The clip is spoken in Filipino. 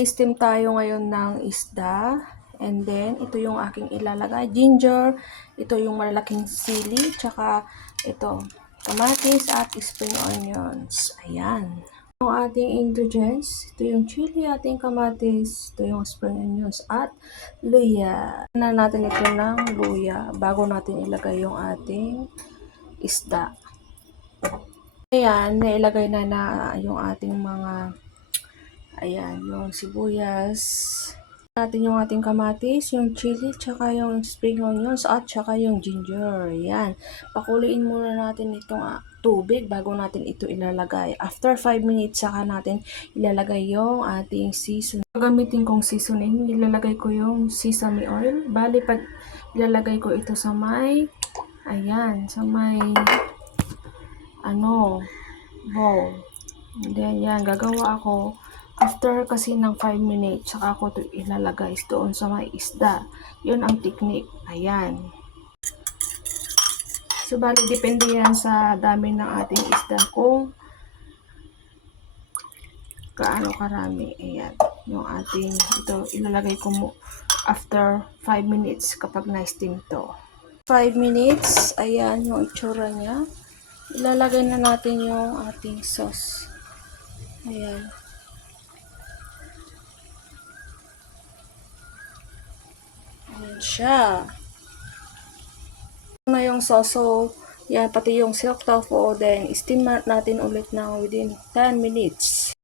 Mag-i-steam tayo ngayon ng isda. And then, ito yung aking ilalagay. Ginger, ito yung malalaking sili, tsaka ito, kamatis at spring onions. Ayan. Yung ating ingredients, ito yung chili, ating kamatis, ito yung spring onions, at luya. Na natin ito ng luya bago natin ilagay yung ating isda. Ayan, nailagay na yung ating mga, ayan, yung sibuyas. Natin yung ating kamatis, yung chili, tsaka yung spring onions, at tsaka yung ginger. Ayan. Pakuloyin muna natin itong tubig bago natin ito ilalagay. After 5 minutes, saka natin ilalagay yung ating seasoning. Gagamitin kong seasoning, ilalagay ko yung sesame oil. Bali, pag ilalagay ko ito sa may, ayan, sa may, bowl. And then, yan, gagawa ako. After kasi ng 5 minutes, saka ako ito ilalagay doon sa may isda. Yun ang technique. Ayan. So, bali, depende yan sa dami ng ating isda kung gaano karami. Ayan. Yung ating, ito, ilalagay ko mo after 5 minutes kapag na-steam to. 5 minutes, ayan yung itsura niya. Ilalagay na natin yung ating sauce. Ayan. Ayan siya. Na yung sauce, so, yan, pati yung silk tofu, then steam natin ulit na within 10 minutes.